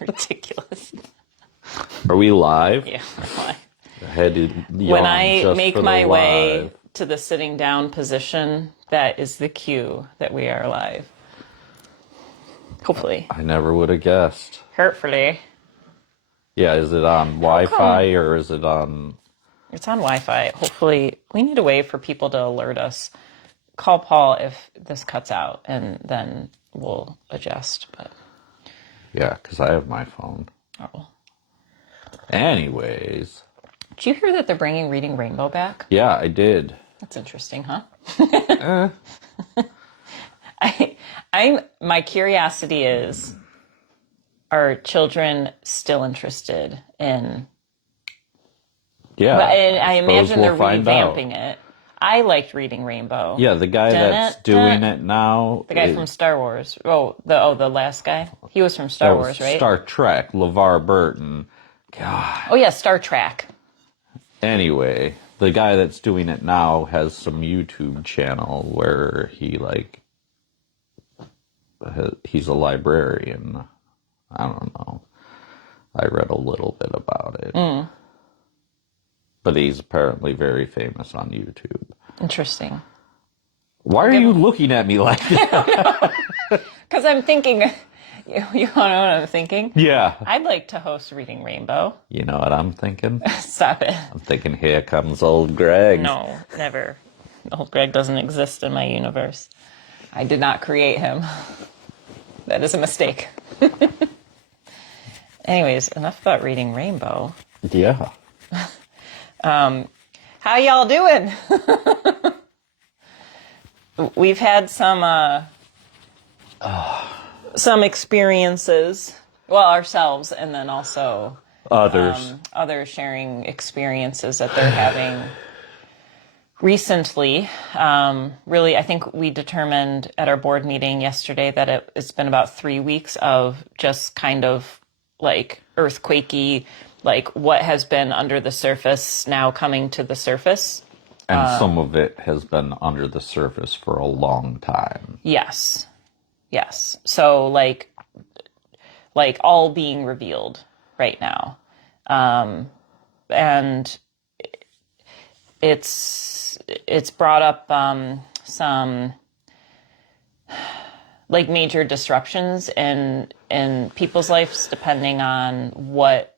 Ridiculous. Are we live? Yeah, why? When I make my way to the sitting down position, that is the cue that we are live. Hopefully. I never would have guessed. Hopefully. Yeah, is it on Wi-Fi or is it on... It's on Wi-Fi. Hopefully, we need a way for people to alert us. Call Paul if this cuts out, and then we'll adjust. But Yeah, because I have my phone. oh. Anyways. Did you hear that they're bringing Reading Rainbow back? Yeah, I did. That's interesting, huh? My curiosity is, are children still interested in... Yeah. And I imagine they're find revamping it. I liked Reading Rainbow. Yeah, the guy that's doing it now... The guy from Star Wars. The last guy? He was from Star Wars, right? Star Trek, LeVar Burton. God. Oh, yeah, Star Trek. Anyway, the guy that's doing it now has some YouTube channel where he's a librarian. I don't know. I read a little bit about it. But he's apparently very famous on YouTube. Interesting. Why are you looking at me like that? Because I'm thinking... You want to know what I'm thinking? Yeah. I'd like to host Reading Rainbow. You know what I'm thinking? Stop it. I'm thinking, here comes old Greg. No, never. Old Greg doesn't exist in my universe. I did not create him. That is a mistake. Anyways, enough about Reading Rainbow. Yeah. How y'all doing? We've had some experiences, ourselves, and then also others sharing experiences that they're having recently. Really, I think we determined at our board meeting yesterday that it's been about 3 weeks of just kind of like earthquakey, like what has been under the surface now coming to the surface. And some of it has been under the surface for a long time. Yes. So like all being revealed right now. And it's brought up some like major disruptions in people's lives depending on what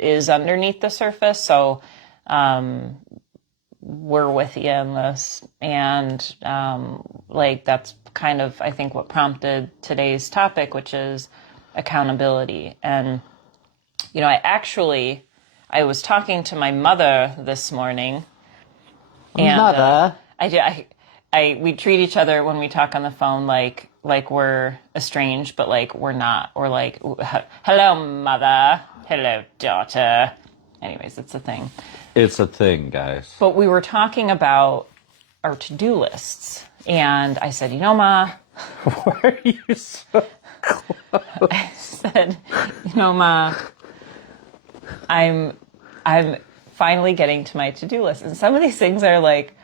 is underneath the surface. So we're with you in this, and that's kind of, I think, what prompted today's topic, which is accountability. And I was talking to my mother this morning, and Mother, we treat each other when we talk on the phone like we're estranged, but like we're not. Or like, hello, mother. Hello, daughter. Anyways, it's a thing. It's a thing, guys. But we were talking about our to-do lists. And I said, Ma... Why are you so close? I said, Ma, I'm finally getting to my to-do list. And some of these things are, like,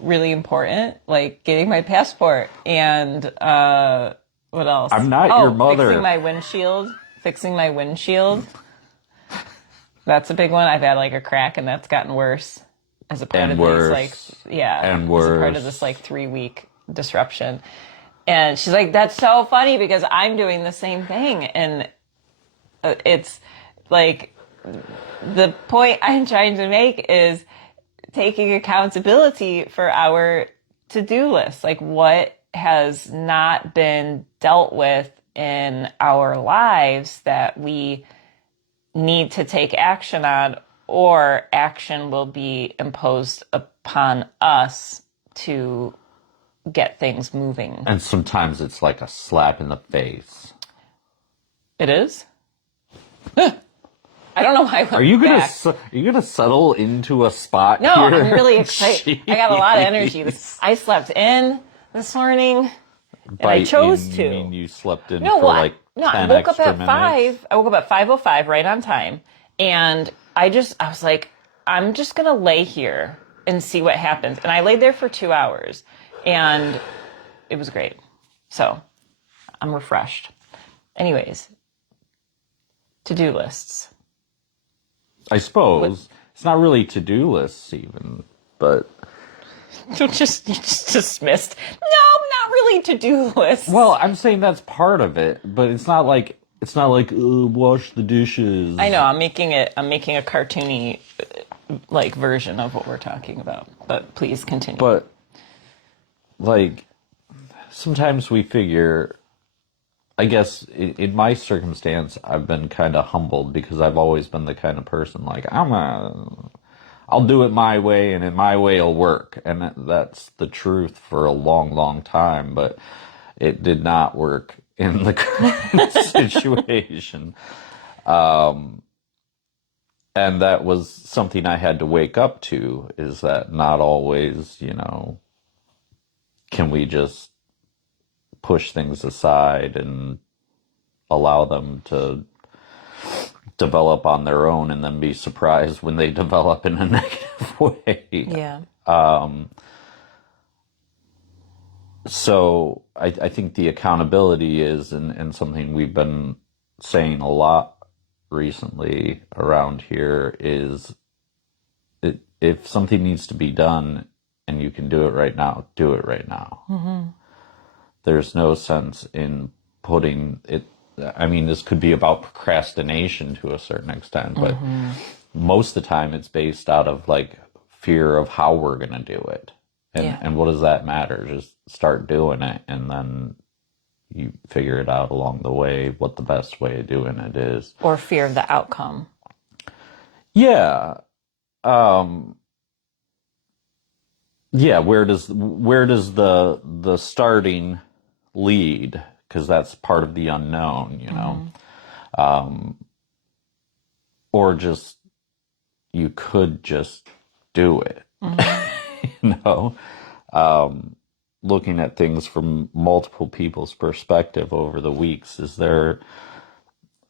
really important, like getting my passport and what else? I'm not your mother. Fixing my windshield. That's a big one. I've had, like, a crack, and that's gotten worse as a part of this, as a part of this, 3-week disruption. And she's like, that's so funny because I'm doing the same thing. And it's like, the point I'm trying to make is taking accountability for our to-do list. Like, what has not been dealt with in our lives that we need to take action on, or action will be imposed upon us to get things moving. And sometimes it's like a slap in the face. It is? I don't know why. Are you gonna settle into a spot? No, here? I'm really excited. I got a lot of energy. I slept in this morning, and I chose to. You mean you slept in for like 10 I woke up at minutes? 5. I woke up at 5:05, right on time, and I was like, I'm just gonna lay here and see what happens. And I laid there for 2 hours, and it was great. So I'm refreshed. Anyways, to-do lists. I suppose it's not really to-do lists even, but you just dismissed. No, not really to-do lists. Well, I'm saying that's part of it, but it's not like wash the dishes. I know. I'm making a cartoony like version of what we're talking about. But please continue. But like sometimes we figure, I guess in my circumstance, I've been kind of humbled because I've always been the kind of person like I'll do it my way, and in my way it'll work, and that's the truth for a long, long time. But it did not work in the current situation. And that was something I had to wake up to, is that not always, can we just push things aside and allow them to develop on their own and then be surprised when they develop in a negative way. Yeah. So I think the accountability is, and something we've been saying a lot recently around here, is if something needs to be done and you can do it right now, do it right now. Mm-hmm. There's no sense in putting it. I mean, this could be about procrastination to a certain extent, but most of the time it's based out of like fear of how we're going to do it. And what does that matter? Just start doing it, and then you figure it out along the way what the best way of doing it is. Or fear of the outcome. Yeah. Yeah, where does the starting lead? Because that's part of the unknown, or just, you could just do it. Looking at things from multiple people's perspective over the weeks,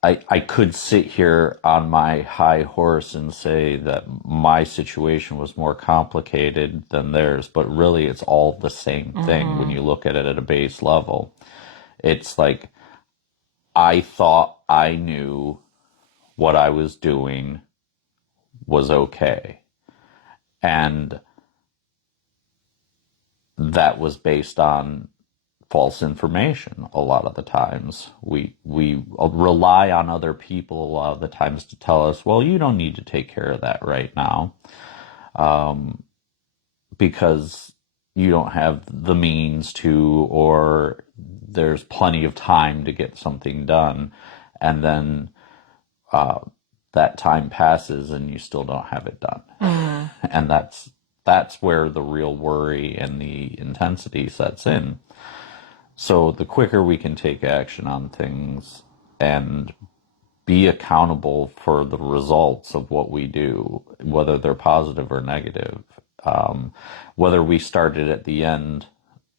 I could sit here on my high horse and say that my situation was more complicated than theirs, but really it's all the same thing when you look at it at a base level. It's like, I thought I knew what I was doing was okay. And that was based on false information a lot of the times. We rely on other people a lot of the times to tell us, well, you don't need to take care of that right now, because you don't have the means to, or there's plenty of time to get something done. And then that time passes and you still don't have it done. And that's where the real worry and the intensity sets in. So the quicker we can take action on things and be accountable for the results of what we do, whether they're positive or negative, whether we started at the end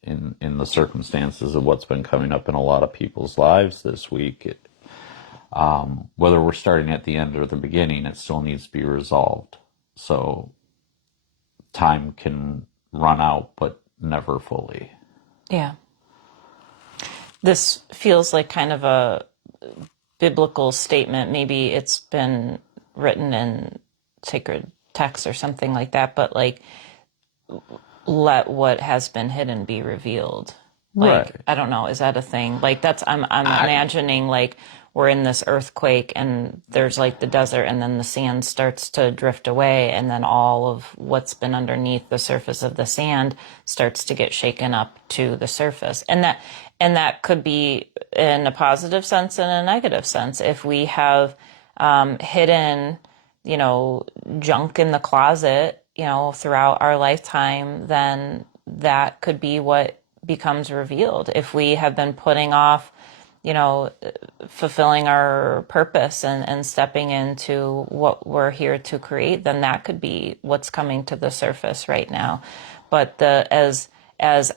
in the circumstances of what's been coming up in a lot of people's lives this week, whether we're starting at the end or the beginning, it still needs to be resolved. So time can run out, but never fully. Yeah. This feels like kind of a biblical statement. Maybe it's been written in sacred text or something like that, but like, let what has been hidden be revealed. Like, right. I don't know. Is that a thing? Like, I'm imagining like we're in this earthquake and there's like the desert, and then the sand starts to drift away, and then all of what's been underneath the surface of the sand starts to get shaken up to the surface. And that could be in a positive sense and a negative sense. If we have hidden, junk in the closet, throughout our lifetime, then that could be what becomes revealed. If we have been putting off, fulfilling our purpose and stepping into what we're here to create, then that could be what's coming to the surface right now. But as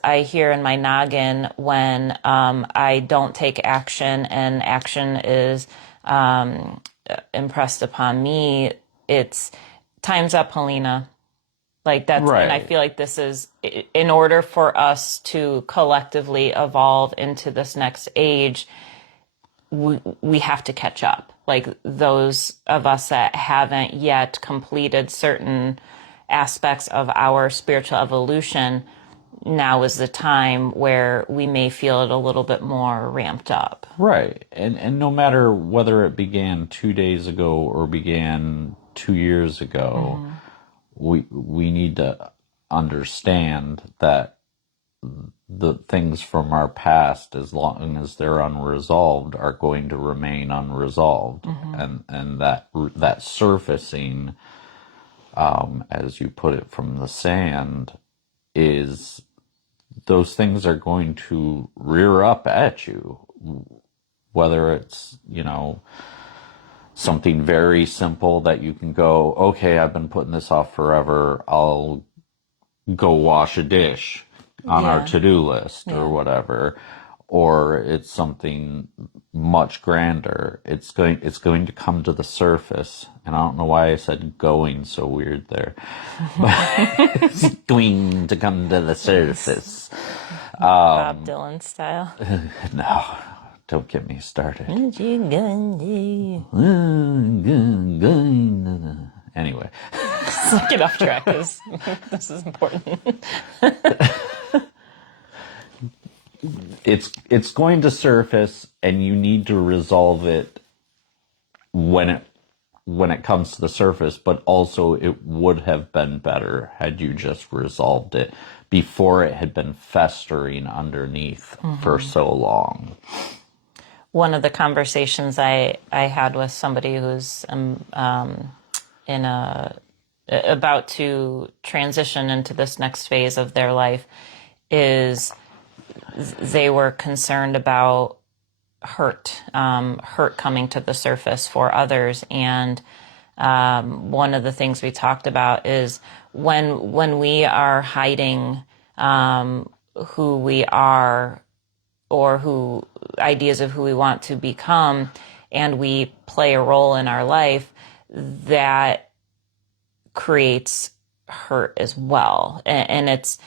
I hear in my noggin, when I don't take action and action is impressed upon me, it's time's up, Helena. Like that's, right. And I feel like this is, in order for us to collectively evolve into this next age, we have to catch up. Like those of us that haven't yet completed certain aspects of our spiritual evolution, now is the time where we may feel it a little bit more ramped up. Right. And no matter whether it began 2 days ago or began 2 years ago, we need to understand that the things from our past, as long as they're unresolved, are going to remain unresolved. And that surfacing, as you put it, from the sand, is those things are going to rear up at you, whether it's, something very simple that you can go, okay, I've been putting this off forever, I'll go wash a dish on our to-do list or whatever, or it's something much grander. It's going to come to the surface, and I don't know why I said going so weird there, but it's going to come to the surface. Bob Dylan style. No, don't get me started. What you gonna do? Anyway. Let's get off track, because this is important. It's going to surface, and you need to resolve it when it comes to the surface, but also it would have been better had you just resolved it before it had been festering underneath for so long. One of the conversations I had with somebody who's about to transition into this next phase of their life is they were concerned about hurt coming to the surface for others. And one of the things we talked about is when we are hiding who we are, or who ideas of who we want to become, and we play a role in our life, that creates hurt as well. And it's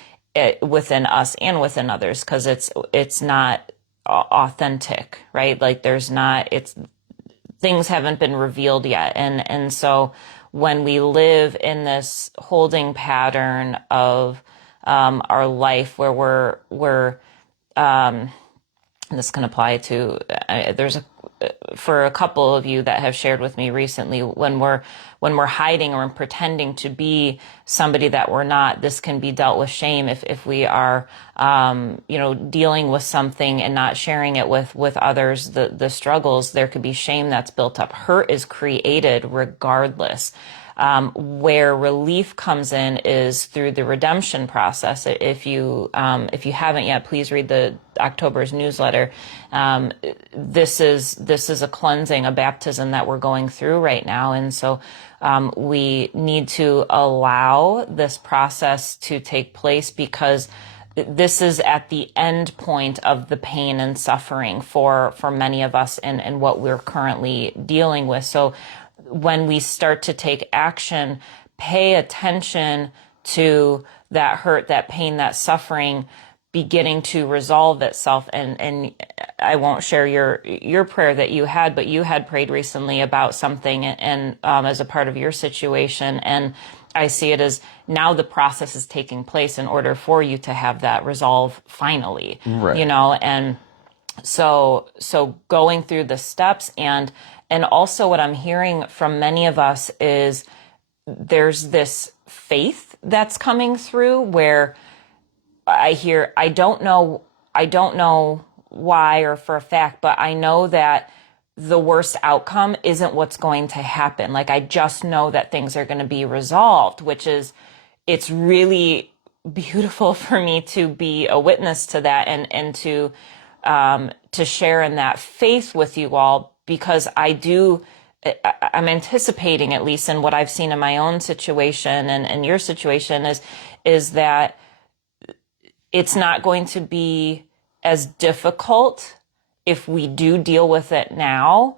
within us and within others, because it's not authentic, right? Like things haven't been revealed yet. And so when we live in this holding pattern of our life where we're this can apply to, for a couple of you that have shared with me recently, when we're hiding or pretending to be somebody that we're not, this can be dealt with shame. If we are, dealing with something and not sharing it with others, the struggles, there could be shame that's built up. Hurt is created regardless. Where relief comes in is through the redemption process. If you haven't yet, please read the October's newsletter. This is a cleansing, a baptism that we're going through right now. And so, we need to allow this process to take place, because this is at the end point of the pain and suffering for many of us and what we're currently dealing with. So when we start to take action, pay attention to that hurt, that pain, that suffering beginning to resolve itself. And I won't share your prayer that you had, but you had prayed recently about something and as a part of your situation. And I see it as now the process is taking place in order for you to have that resolve finally, right. And so going through the steps and also what I'm hearing from many of us is there's this faith that's coming through where I hear, I don't know why or for a fact, but I know that the worst outcome isn't what's going to happen. Like, I just know that things are going to be resolved, which is, it's really beautiful for me to be a witness to that and to share in that faith with you all, because I'm anticipating, at least in what I've seen in my own situation and your situation, is that it's not going to be as difficult if we do deal with it now,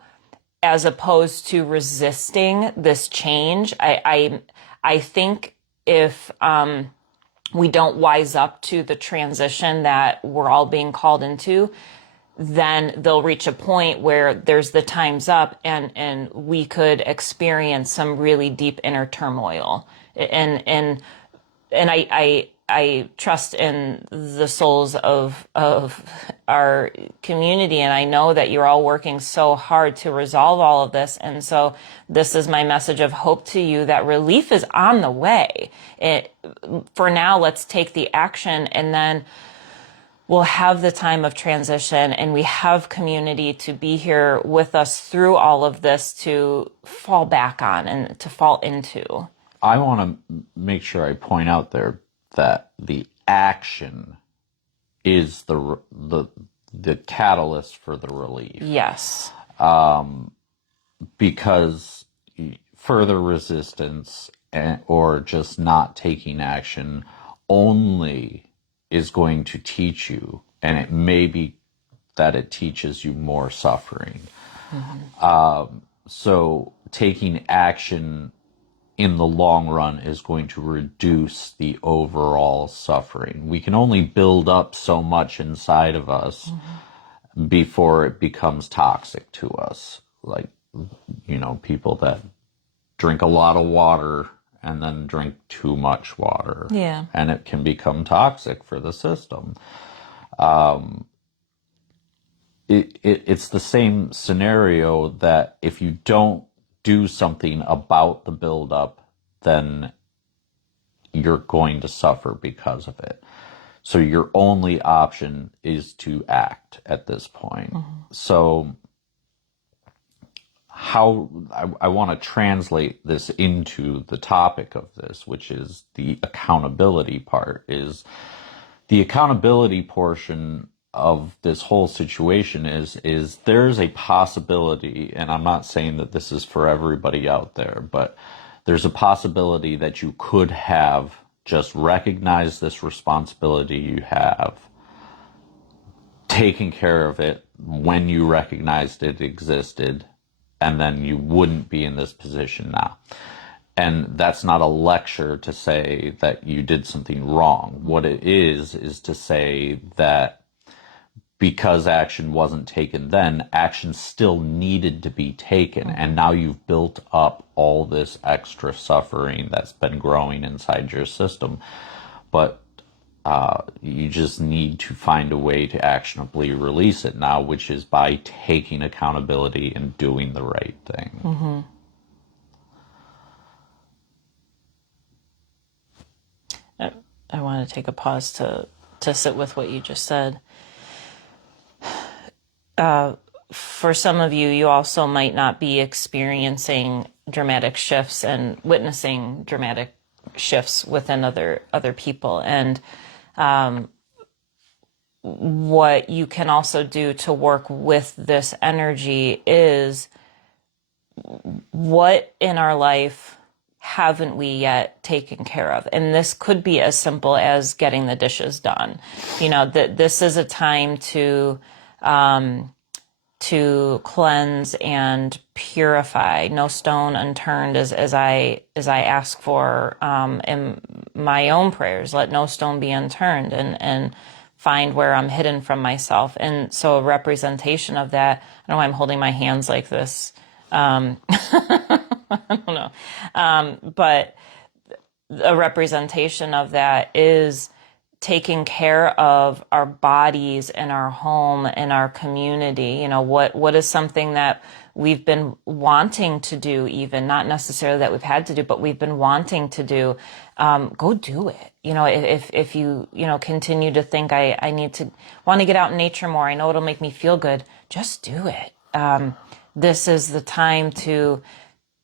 as opposed to resisting this change. I think if we don't wise up to the transition that we're all being called into, then they'll reach a point where there's the time's up, and we could experience some really deep inner turmoil. And I trust in the souls of our community, and I know that you're all working so hard to resolve all of this. And so this is my message of hope to you, that relief is on the way. For now, let's take the action, and then we'll have the time of transition, and we have community to be here with us through all of this, to fall back on and to fall into. I want to make sure I point out there that the action is the catalyst for the relief. Yes. Because further resistance or just not taking action only is going to teach you, and it may be that it teaches you more suffering. Mm-hmm. So taking action in the long run is going to reduce the overall suffering. We can only build up so much inside of us mm-hmm. before it becomes toxic to us. Like, people that drink a lot of water and then drink too much water. Yeah. And it can become toxic for the system. It's the same scenario that if you don't do something about the buildup, then you're going to suffer because of it. So your only option is to act at this point. Mm-hmm. So how I want to translate this into the topic of this, which is the accountability part, is the accountability portion of this whole situation is there's a possibility, and I'm not saying that this is for everybody out there, but there's a possibility that you could have just recognized this responsibility you have, taken care of it when you recognized it existed, and then you wouldn't be in this position now. And that's not a lecture to say that you did something wrong. What it is to say that because action wasn't taken then, action still needed to be taken. And now you've built up all this extra suffering that's been growing inside your system. But you just need to find a way to actionably release it now, which is by taking accountability and doing the right thing. Mm-hmm. I want to take a pause to sit with what you just said. For some of you, you also might not be experiencing dramatic shifts and witnessing dramatic shifts within other people. And what you can also do to work with this energy is, what in our life haven't we yet taken care of? And this could be as simple as getting the dishes done. This is a time to cleanse and purify. No stone unturned, as I ask for in my own prayers. Let no stone be unturned, and find where I'm hidden from myself. And so a representation of that, I don't know why I'm holding my hands like this. I don't know. But a representation of that is taking care of our bodies and our home and our community. What is something that we've been wanting to do, even not necessarily that we've had to do, but we've been wanting to do. Go do it. If you continue to think I want to get out in nature more, I know it'll make me feel good. Just do it. This is the time to,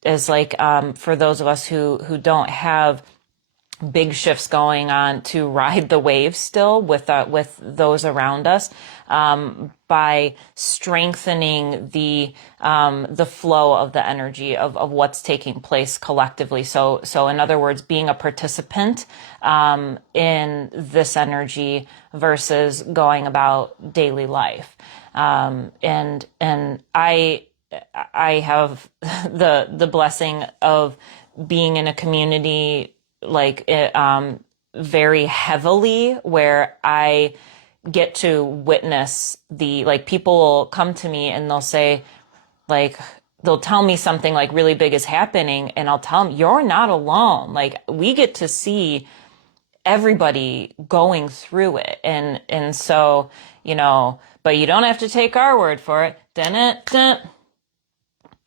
for those of us who don't have big shifts going on, to ride the wave still with those around us, by strengthening the flow of the energy of what's taking place collectively. So in other words, being a participant in this energy versus going about daily life. And I have the blessing of being in a community very heavily, where I get to witness like people will come to me and they'll say, like, they'll tell me something like really big is happening, and I'll tell them, you're not alone. Like, we get to see everybody going through it. And so, but you don't have to take our word for it. Dun-dun-dun.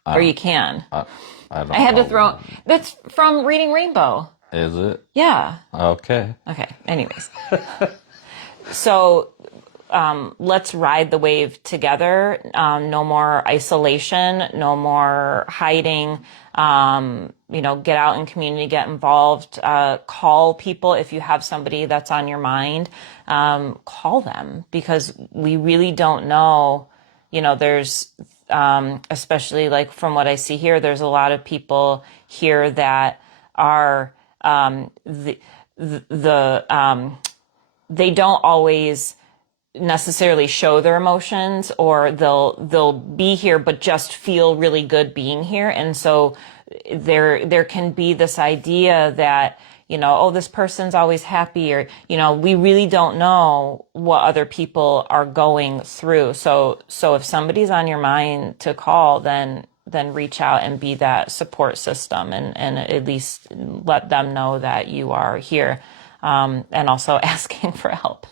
Or you can. I had to throw, that's from Reading Rainbow. Is it? Yeah. Okay. Anyways. So, let's ride the wave together. No more isolation, no more hiding. Get out in community, get involved, call people. If you have somebody that's on your mind, call them, because we really don't know, there's, especially like from what I see here, there's a lot of people here that are, they don't always necessarily show their emotions, or they'll be here but just feel really good being here. And so there can be this idea that, oh, this person's always happy, or, we really don't know what other people are going through. So if somebody's on your mind to call, then reach out and be that support system, and at least let them know that you are here. And also asking for help.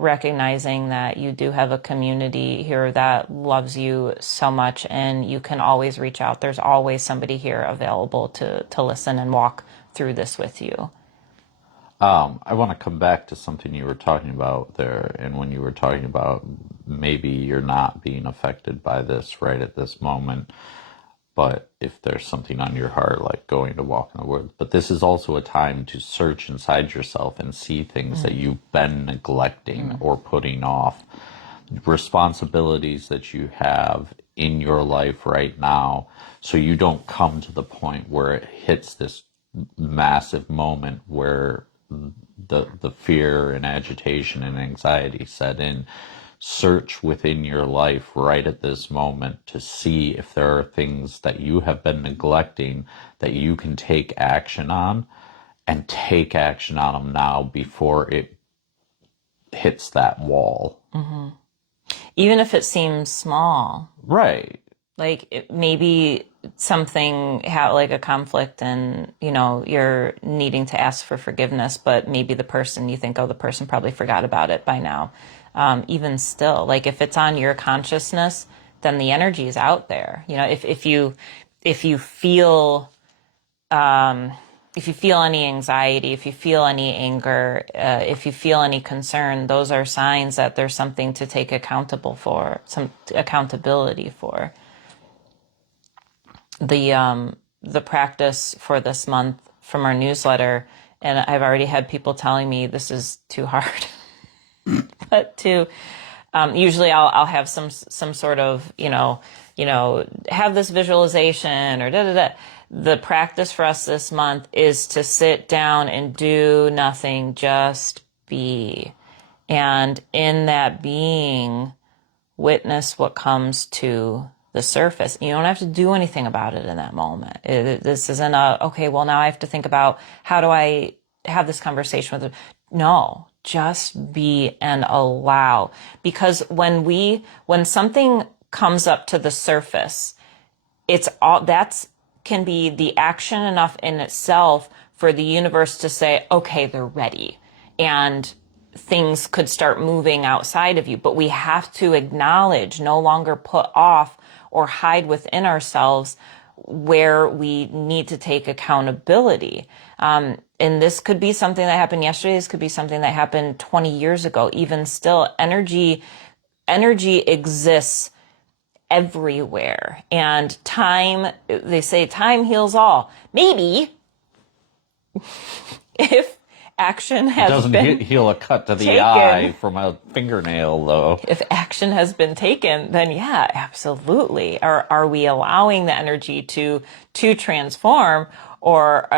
Recognizing that you do have a community here that loves you so much, and you can always reach out. There's always somebody here available to listen and walk through this with you. I want to come back to something you were talking about there, and when you were talking about maybe you're not being affected by this right at this moment, but if there's something on your heart, like going to walk in the woods. But this is also a time to search inside yourself and see things that you've been neglecting or putting off, responsibilities that you have in your life right now, so you don't come to the point where it hits this massive moment where the fear and agitation and anxiety set in. Search within your life right at this moment to see if there are things that you have been neglecting that you can take action on, and take action on them now before it hits that wall. Mm-hmm. Even if it seems small. Right. Like maybe something like a conflict, and you're needing to ask for forgiveness, but maybe the person, you think, oh, the person probably forgot about it by now. Even still, like if it's on your consciousness, then the energy is out there. If you feel any anxiety, if you feel any anger, if you feel any concern, those are signs that there's something to take some accountability for. The practice for this month from our newsletter, and I've already had people telling me this is too hard. But usually I'll have some sort of, have this visualization or da-da-da. The practice for us this month is to sit down and do nothing, just be. And in that being, witness what comes to the surface. You don't have to do anything about it in that moment. This isn't okay, well, now I have to think about how do I have this conversation with them. No. Just be and allow. Because when something comes up to the surface, can be the action enough in itself for the universe to say, okay, they're ready. And things could start moving outside of you. But we have to acknowledge, no longer put off or hide within ourselves where we need to take accountability. And this could be something that happened yesterday. This could be something that happened 20 years ago. Even still, energy exists everywhere. And time, they say time heals all. Maybe if action has doesn't heal a cut to the taken, eye from a fingernail, though. If action has been taken, then yeah, absolutely. Are we allowing the energy to transform? Or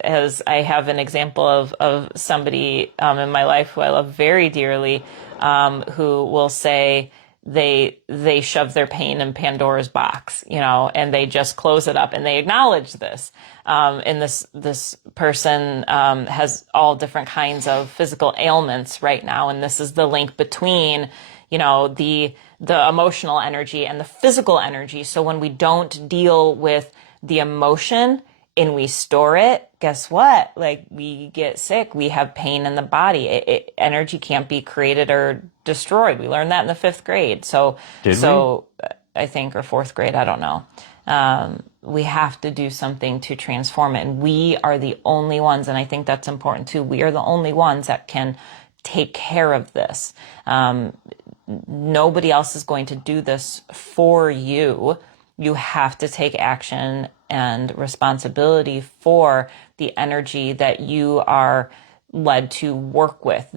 as I have an example of somebody in my life who I love very dearly, who will say they shove their pain in Pandora's box, and they just close it up and they acknowledge this. And this person has all different kinds of physical ailments right now, and this is the link between the emotional energy and the physical energy. So when we don't deal with the emotion and we store it, guess what? Like, we get sick. We have pain in the body. Energy can't be created or destroyed. We learned that in the 5th grade. So I think, or 4th grade, I don't know. We have to do something to transform it. And we are the only ones, and I think that's important too. We are the only ones that can take care of this. Nobody else is going to do this for you. You have to take action and responsibility for the energy that you are led to work with.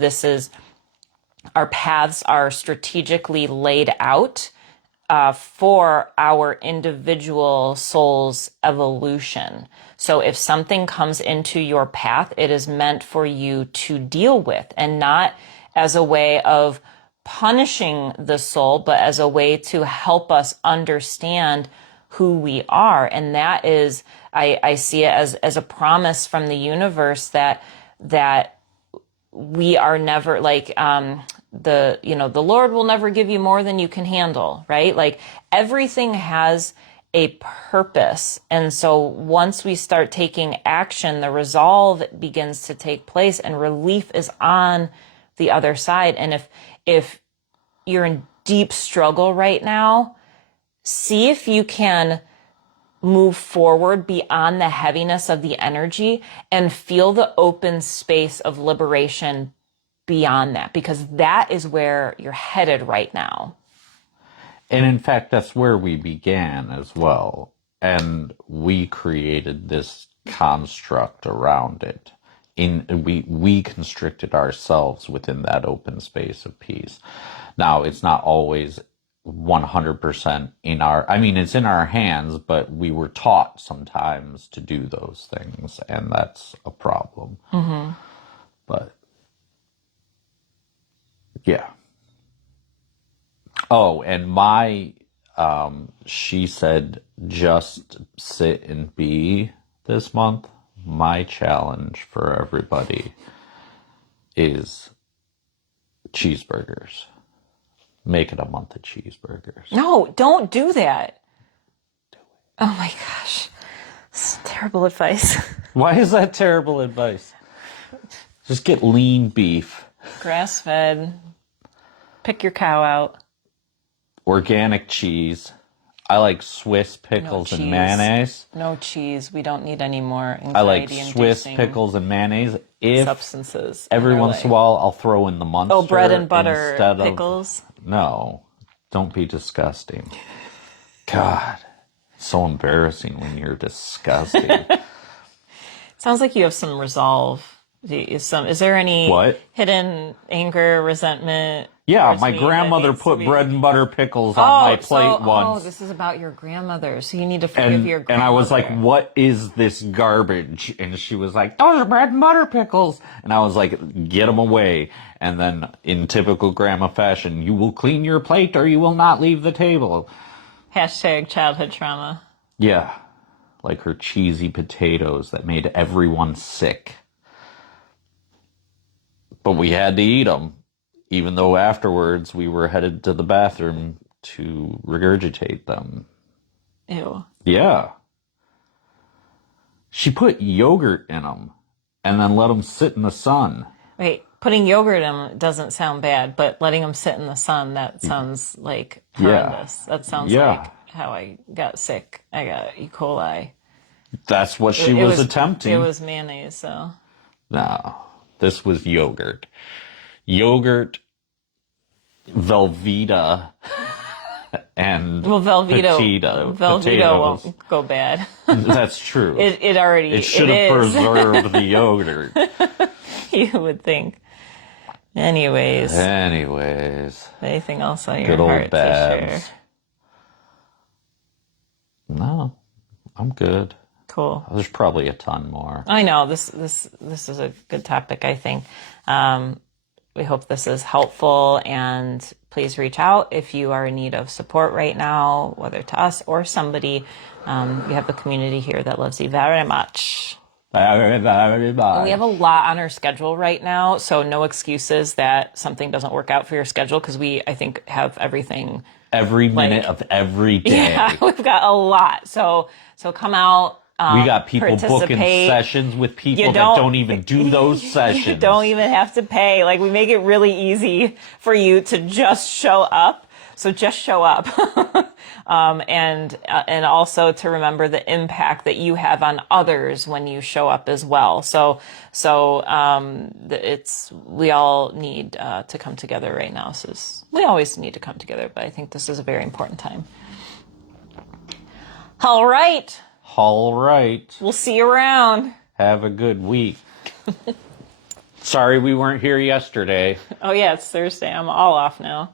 Our paths are strategically laid out for our individual soul's evolution. So if something comes into your path, it is meant for you to deal with, and not as a way of punishing the soul, but as a way to help us understand who we are. And that is, I see it as a promise from the universe that we are never like, the Lord will never give you more than you can handle, right? Like, everything has a purpose. And so once we start taking action, the resolve begins to take place and relief is on the other side. And if you're in deep struggle right now, see if you can move forward beyond the heaviness of the energy and feel the open space of liberation beyond that, because that is where you're headed right now. And in fact, that's where we began as well. And we created this construct around it. We constricted ourselves within that open space of peace. Now, it's not always 100% it's in our hands, but we were taught sometimes to do those things, and that's a problem. Mm-hmm. But, yeah. Oh, and she said, just sit and be this month. My challenge for everybody is cheeseburgers. Make it a month of cheeseburgers. No, don't do that. Oh my gosh. That's terrible advice. Why is that terrible advice? Just get lean beef. Grass-fed. Pick your cow out. Organic cheese. I like Swiss pickles and mayonnaise. No cheese. We don't need any more I like Swiss pickles and mayonnaise. Substances. Every once in a while, I'll throw in the Munster. Oh, bread and butter pickles? No. Don't be disgusting. God. So embarrassing when you're disgusting. Sounds like you have some resolve. Is there any hidden anger, resentment? Yeah, my grandmother put bread and butter pickles on my plate once. Oh, this is about your grandmother. So you need to forgive your grandmother. And I was like, what is this garbage? And she was like, those are bread and butter pickles. And I was like, get them away. And then in typical grandma fashion, you will clean your plate or you will not leave the table. Hashtag childhood trauma. Yeah. Like her cheesy potatoes that made everyone sick. But we had to eat them. Even though afterwards we were headed to the bathroom to regurgitate them. Ew. Yeah. She put yogurt in them and then let them sit in the sun. Wait, putting yogurt in them doesn't sound bad, but letting them sit in the sun, that sounds like horrendous. That sounds like how I got sick. I got E. coli. That's what she was attempting. It was mayonnaise, so. No, this was yogurt. Yogurt, Velveeta, and Velveeta won't go bad. That's true. It should have preserved the yogurt. You would think. Anyways. Anything else on your heart to share? No, I'm good. Cool. There's probably a ton more. I know this is a good topic, I think. We hope this is helpful, and please reach out if you are in need of support right now, whether to us or somebody. You have a community here that loves you very much. Very, very much. And we have a lot on our schedule right now, so no excuses that something doesn't work out for your schedule, because I think, have everything. Every minute of every day. Yeah, we've got a lot. So come out. We got people booking sessions with people that don't even do those sessions. You don't even have to pay. Like, we make it really easy for you to just show up. So just show up. And also to remember the impact that you have on others when you show up as well. We all need to come together right now. We always need to come together, but I think this is a very important time. All right. All right. We'll see you around. Have a good week. Sorry we weren't here yesterday. Oh yeah, it's Thursday. I'm all off now.